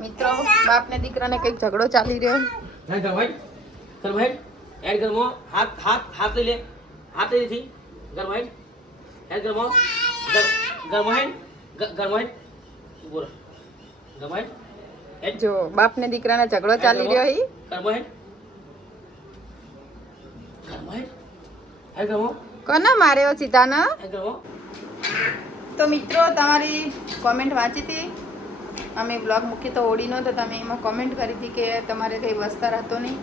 મિત્રો બાપ ને દીકરાને કંઈક ઝઘડો ચાલી રહ્યો નહીં ગરમ ભાઈ. ગરમ ભાઈ. એડ ગરમો હાથ હાથ હાથ લઈ લે. હાથ લઈ લેથી. ગરમ હેડ. એડ ગરમો ગર- ગરમ હેડ. ગરમ હેડ. ઊભો રહો. હેડ. જો બાપ ને દીકરાને ઝઘડો ચાલી રહ્યો હી ગરમ હેડ. ગરમ હેડ. એડ ગરમો કોના માર્યો સીતાના? તો મિત્રો તમારી કોમેન્ટ વાંચી હતી? અમે બ્લોગ મૂકી તો ઓડી નહોતો તમે એમાં કોમેન્ટ કરી હતી કે તમારે કંઈ વસતા રહેતો નહીં.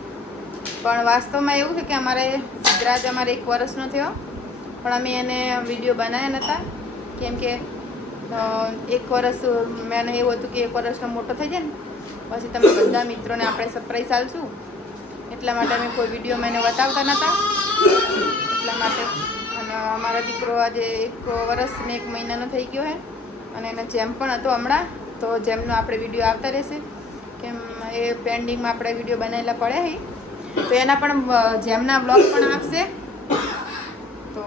પણ વાસ્તવમાં એવું છે કે અમારે સિદ્ધરાજ અમારે એક વર્ષનો થયો, પણ અમે એને વીડિયો બનાવ્યા નહોતા. કેમ કે એક વર્ષ મેં એવું હતું કે એક વર્ષનો મોટો થઈ જાય ને, પછી તમે બધા મિત્રોને આપણે સરપ્રાઈઝ આલશું એટલા માટે અમે કોઈ વીડિયો એને બતાવતા નહોતા. એટલા માટે અને અમારો દીકરો આજે એક વર્ષ ને એક મહિનાનો થઈ ગયો છે, અને એનો જેમ પણ હતો હમણાં. તો જેમનો આપણે વીડિયો આવતા રહેશે કેમ એ પેન્ડિંગમાં આપણે વીડિયો બનાવેલા પડે હી. તો એના પણ જેમના બ્લોગ પણ આપશે તો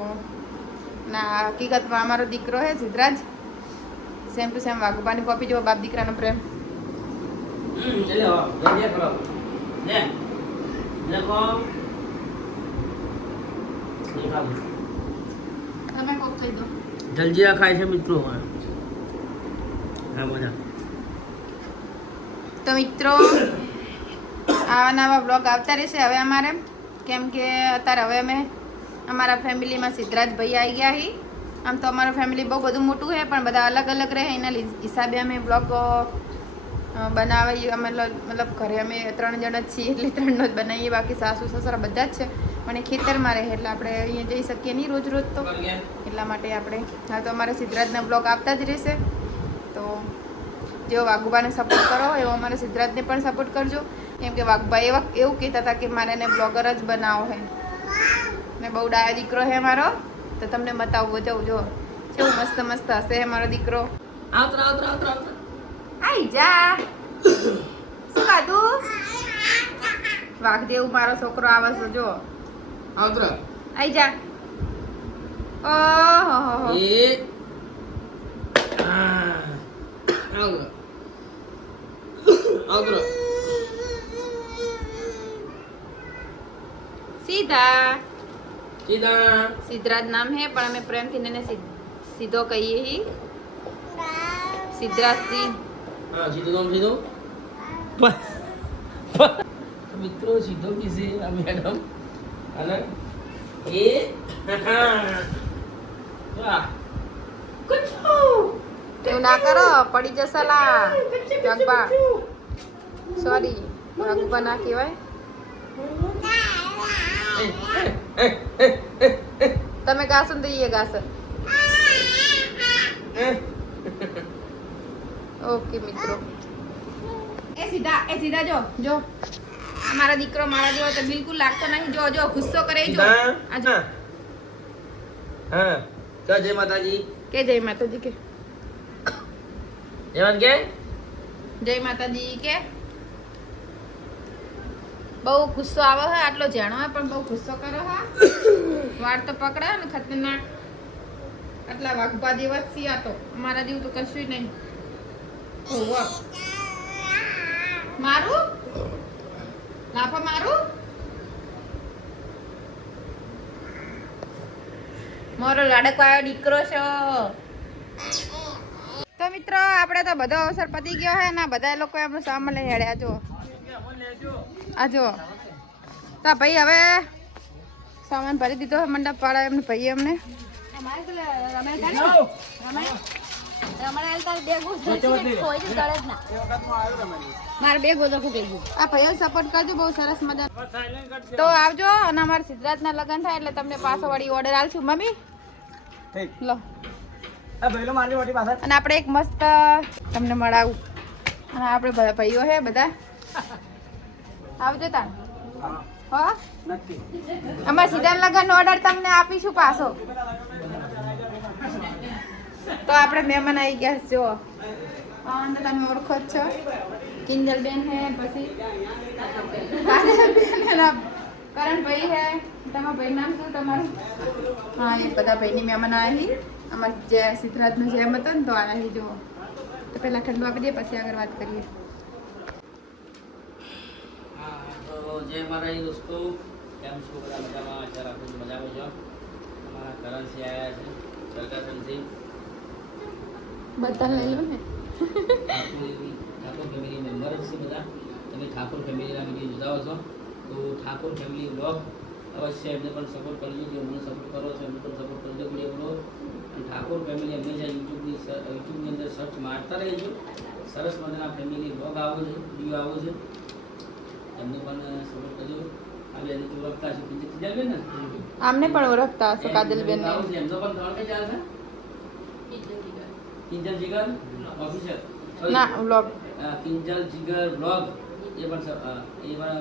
ના હકીકતમાં અમારો દીકરો છે સિદ્ધરાજ. સેમ ટુ સેમ વાઘુબાની કોપી જેવો બાપ દીકરાનો પ્રેમ. જલજીરા ખાય છે મિત્રો હા તો મિત્રો આવા નવા બ્લોગ આવતા રહેશે હવે અમારે. કેમ કે અત્યારે હવે અમે અમારા ફેમિલીમાં સિદ્ધરાજ ભાઈ આવી ગયા હી. આમ તો અમારું ફેમિલી બહુ બધું મોટું છે પણ બધા અલગ અલગ રહે. એના હિસાબે અમે બ્લોગ બનાવી અમે મતલબ ઘરે અમે ત્રણ જણ જ છીએ એટલે ત્રણનો જ બનાવીએ. બાકી સાસુ સસરા બધા જ છે. પણ એ ખેતરમાં રહે એટલે આપણે અહીંયા જઈ શકીએ નહીં રોજ રોજ તો. એટલા માટે આપણે હા તો અમારે સિદ્ધરાજના બ્લોગ આવતા જ રહેશે. જેવો વાઘુબાને સપોર્ટ કરો એવો અમારે સિદ્ધરાજને પણ સપોર્ટ કરજો. કેમ કે વાઘુબા એવા એવું કહેતા હતા કે મારે એને બ્લોગર જ બનાવો છે. ને બહુ ડાયો દીકરો છે મારો તો તમને બતાવવો જવું જો કેવું મસ્ત મસ્ત હશે મારો દીકરો. આવતરા આવતરા આવતરા આવતરા. આઈ જા. શું ખાધું? વાઘદેવ મારો છોકરો આવે છે જો આવતરા. આઈ જા. ઓહો હો આ આવતરા આવતરા સીધા સીધા સિદ્ધરાજ નામ હે પણ અમે પ્રેમથી એને સિદ્ધ- સીધો કહીએ હી સિદ્ધરાજ સિંહ હા સીધું કામ સીધું મિત્રો સીધો કીસે આ મેડમ અને એ વાહ એવું ના કરો પડી જશે લા. જગબા. સોરી જગબા ના કહેવાય. તમે ગાશો ને તો એ ગાશે. ઓકે મિત્રો. એ સીધા એ સીધા જો જો. મારા દીકરો મારા જેવો તો બિલકુલ લાગતો નહીં. જો જો ગુસ્સો કરે જો. આ જો. હા. જય માતાજી. કે જય માતાજી કે. જય કે? જય માતાજી કે? બહુ ગુસ્સો આવે હે આટલો જાણો હે પણ બહુ ગુસ્સો કરો હા. વાળ તો પકડે ને ખતરનાક. આટલા વાઘબા દિવસ જ તો. અમારા જેવું તો કશું નહીં. મારું? લાફા મારું? મારો લાડકવાયો દીકરો છે. મિત્રો આપણે તો બધો અવસર પતી ગયો છે ને બધા લોકો એમ સામાન લઈ હેડ્યા જો આ જો તા ભાઈ હવે સામાન ભરી દીધો મંડપ વાળા એમને ભાઈ એમને મારે બે ગોદો ફૂટી ગયું. આ સપોર્ટ કરજો બહુ સરસ મજા. તો આવજો અને અમારા સિદ્ધરાજના લગ્ન થાય એટલે તમને પાછો વળી ઓર્ડર આલશું. મમ્મી? લો. અને આપણે એક મસ્ત તમને મળાવું. અને આપણે બધા ભાઈઓ છે બધા. આવજો તાણ. હો. અમારા સીધા લગ્નનો ઓર્ડર તમને આપીશું પાછો. તો આપણે મહેમાન આવી ગયા જો તો તમે ઓળખો જ છો. કિંજલબેન હે પછી હે કરણભાઈ હે. તમારા ભાઈ નામ શું તમારું? હા એ બધા ભાઈની મહેમાન આવી અમારે જે સિદ્ધરાજનું જેમ હતો ને તો આના જુઓ તો પહેલાં ઠંડુ આપી દઈએ પછી આગળ વાત કરીએ જય મારા દોસ્તો કેમ છો બધા મજામાં અત્યારે આપણે મજામાં છો અમારા કરન્સી આવ્યા છે સરકારથી બધા લઈ લો ને ઠાકોર ફેમિલી મેમ્બર છે બધા તમે ઠાકોર ફેમિલીના વિડીયો જોતા હશો તો ઠાકોર ફેમિલી બ્લોગ અવશ્ય એમને પણ સપોર્ટ કરજો જે મને સપોર્ટ કરો છો એમને પણ સપોર્ટ કરજો બ્લોગ અને ઠાકોર ફેમિલી હંમેશા યુટ્યુબની યુટ્યુબની અંદર સર્ચ મારતા રહેજો. સરસ મજાના ફેમિલી બ્લોગ આવો છે વીડિયો આવો છે. એમને પણ સપોર્ટ કરજો. આપણે એની ઓળખતા છે બીજી ત્રીજા બેન આમને પણ ઓળખતા હશો કાજલબેન આવો છે. એમનો પણ ત્રણ કે છે? કિંજલ જીગર? ઓફિસર ના વ્લોગ કિંજલ જીગર બ્લોગ એ પણ એ પણ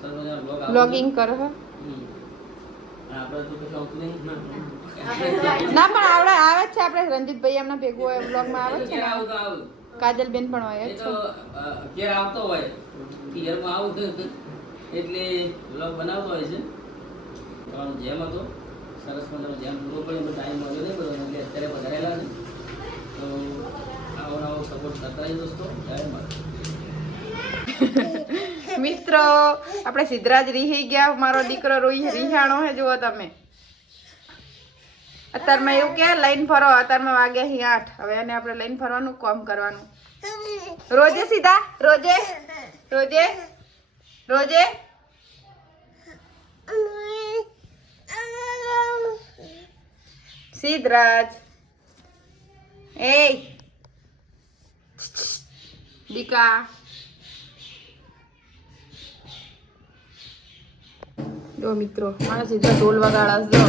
સરસ મજાનો બ્લોગ આવે છે. બ્લોગિંગ કરો ના પણ આવડે આવે જ છે આપણે રંજીતભાઈ એમના ભેગું હોય વ્લોગમાં આવે છે ઘેર ને આવું. કાજલબેન પણ હોય તો ઘેર આવતો હોય. પિયરમાં આવું એટલે બ્લોગ બનાવતો હોય છે. પણ જેમ હતો સરસ મજાનો જેમ પૂરો પડે એમાં ટાઈમ મળ્યો નહીં બધો એટલે અત્યારે વધારેલા ને તો આવો નવો સપોર્ટ કરતા દોસ્તો. જય માતા મિત્રો. આપણે સિદ્ધરાજ રીહી ગયા. મારો દીકરો રોઈ રીહાણો હે, જુઓ તમે. અત્યારમાં એવું કે લઈને ફરો. અત્યારમાં વાગ્યા અહીં આઠ. હવે એને આપણે લઈને ફરવાનું, કોમ કરવાનું. રોજે સીધા? રોજે? રોજે? રોજે? સિદ્ધરાજ. એ. દીકા. જો મિત્રો, મારા સીધા ઢોલ વગાડા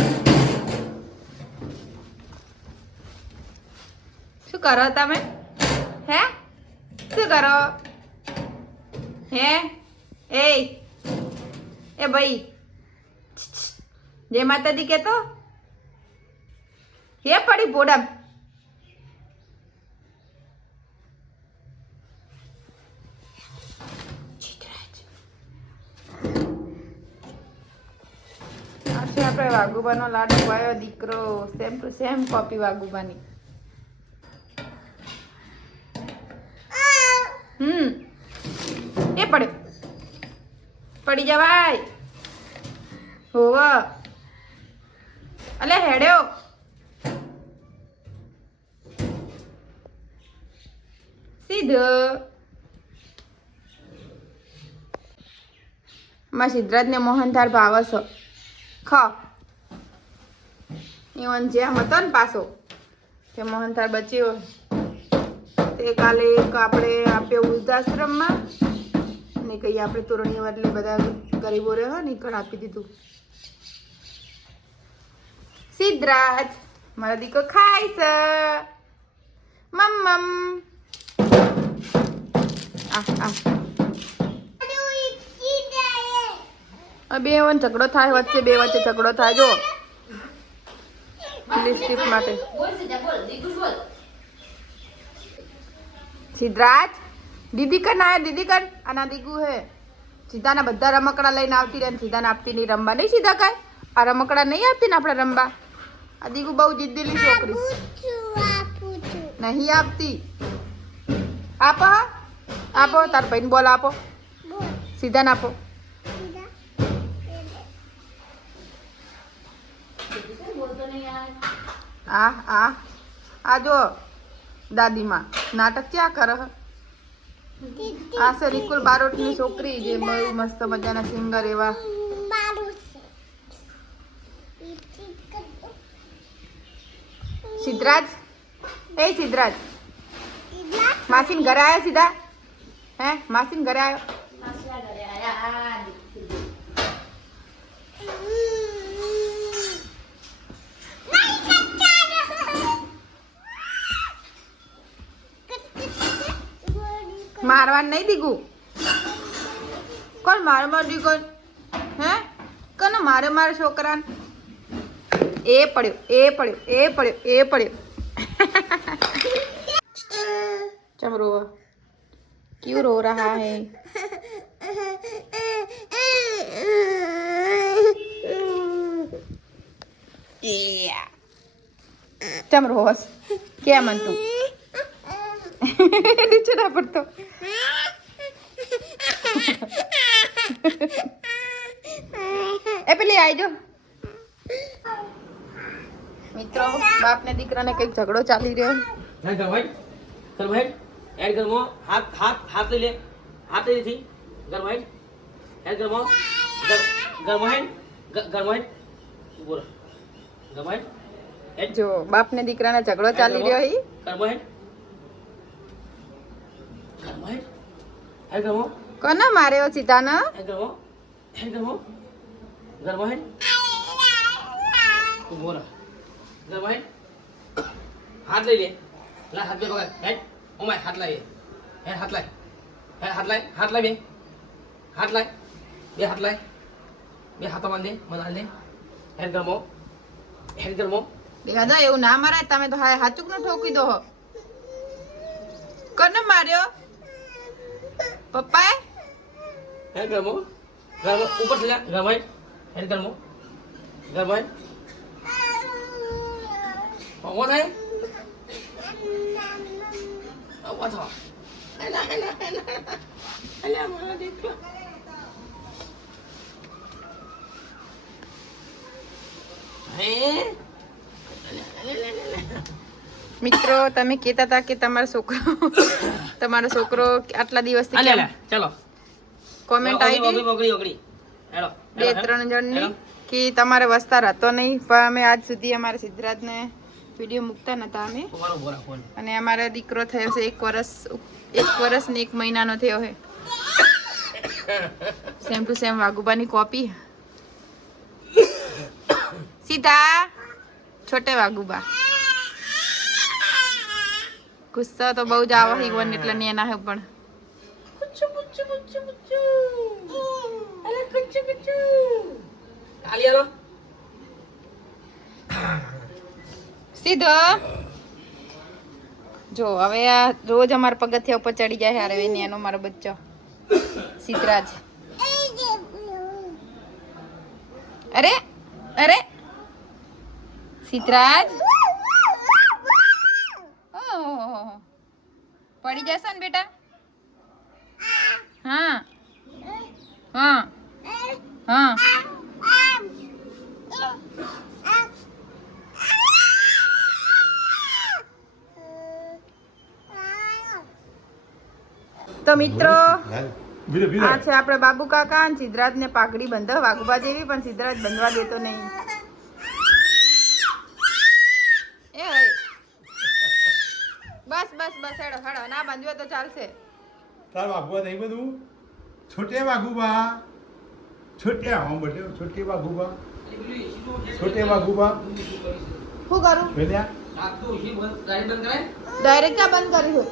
શું કરો તમે? હે? શું કરો? હે? એ એ ભાઈ. જય માતાજી કેતો હે પડી પોડમ આપણે વાઘુબાનો લાડુ વાયો દીકરો સેમ ટુ સેમ કોપી વાઘુબાની. હમ. એ પડે. પડી જવાય હોવ. અલે, હેડ્યો. સીધો. માં સિદ્ધરાજને મોહનથાળ ભાવ છે ખાઓ ઇવન જેમ હતો ને પાછો, જે મોહનથાળ બચ્યો તે કાલે એક આપણે આપ્યો વૃદ્ધાશ્રમમાં ને કહીએ આપણે તોરણીઓ એટલે બધા ગરીબો રહ્યો ને કણ આપી દીધું. સિદ્ધરાજ, મારો દીકરો ખાય છે. મમ મમ. આ આ આ બે વન ઝઘડો થાય વચ્ચે બે વચ્ચે ઝઘડો થાય જો. લિપસ્ટિક માટે. સિદ્ધરાજ દીદી કર ના દીદી કર આના દીગુ હે. સીધાના બધા રમકડા લઈને આવતી રહે સીધાને આપતી નહીં રમવા. નહીં સીધા કાંઈ? આ રમકડા નહીં આપતી ને આપણે રમવા? આ દીગુ બહુ જીદ્દીલી છોકરી. નહીં આપતી. આપો આપો તાર ભાઈને બોલ આપો. સીધાને આપો. આ આ. આ જો, દાદીમાં. નાટક ક્યાં કરે? આ છે નિકુલ બારોટની છોકરી જે બહુ મસ્ત મજાના સિંગર એવા. સિદ્ધરાજ? એ સિદ્ધરાજ. માસીન ઘરે આવ્યા સીધા? હે? માસીન ઘરે આવ્યો મારવાનું નહીં દીગું કોણ મારે માર દીગો હે? કોને મારે મારા છોકરાને? એ પડ્યો એ પડ્યો એ પડ્યો એ પડ્યો. ચમ રો ક્યુ રો રહા હે? ચમ રોસ કેમ તું? નીચે ના પડતો આઈજો મિત્રો બાપ ને દીકરાને કંઈક ઝઘડો ચાલી રહ્યો હેડ ગરમ હેડ ગરમ હેડ હેડ ગરમો હાથ હાથ હાથ લઈ લે હાથ લઈ થી ગરમ હેડ એડ ગરમો ગર- ગરમ હેડ ગરમ હેડ ઊભો રહો હેડ હેડ જો બાપ ને દીકરાને ઝઘડો ચાલી રહ્યો હી ગરમ હેડ ગરમ હેડ હેડ ગરમો કોને માર્યો સીતાને? હાથ લઈ લે લા હાથ બે પકડ હેડ ઓમાય હાથ લાય હેડ હાથ લાય હેડ હાથ લાય હાથ બે હાથ લાય બે હાથ લાય બે હાથો બાંધ દે મને હાલ દે હેડ ગરમો હેડ ગરમો દાદા એવું ના મારાય, તમે તો હાય હાચુક નો ઠોકી દો કોને માર્યો? પપ્પાએ? હેડ ગરમો? ગરમો ઉપર से જા ગરમ હેડ હેડ ગરમો? ગરમ હેડ ઊભો થાય? ઊભો થા એલા એલા એલા એલા મારા દીકરા. હે? મિત્રો તમે કહેતા હતા કે તમારો છોકરો તમારો છોકરો આટલા દિવસથી કેમ? ચલો. કોમેન્ટ આવી હતી ઓગળી ઓગળી હેડો બે ત્રણ જણની કે તમારે વસ્તાર હતો નહીં પણ અમે આજ સુધી અમારા સિદ્ધરાજને વીડિયો મૂકતા નતા અમે. અને અમારો દીકરો થયો છે એક વર્ષ એક વર્ષ ને એક મહિનાનો થયો છે. સેમ ટુ સેમ વાઘુબાની કોપી સીધા છોટે વાઘુબા. ગુસ્સો તો બહુ જ આવે ઈવન એટલે ને એના હે પણ. કુચુ કુચુ કુચુ કુચુ અલે કુચુ કુચુ આલી આલો. સીધો. જો હવે આ રોજ અમારા પગથિયા ઉપર ચડી જાય હારે એની એનો મારો બચ્ચો. સિદ્ધરાજ. અરે અરે. સિદ્ધરાજ. પડી જશે ને બેટા? હા. હા. હા. તો મિત્રો આ છે આપણે બાબુ કાકા અને સિદ્ધરાજ ને પાઘડી બંધ વાઘુબા જેવી પણ સિદ્ધરાજ બંધવા દેતો નહીં. એ. બસ બસ બસ હેડો હેડો ના બાંધ્યો તો ચાલશે. તાર વાગવા નહીં બધું? છોટે વાગુબા છોટે હા બટે છોટે વાગુબા છોટે વાગુબા શું કરું? બંધ ડાયરેક્ટ બંધ કરી હોય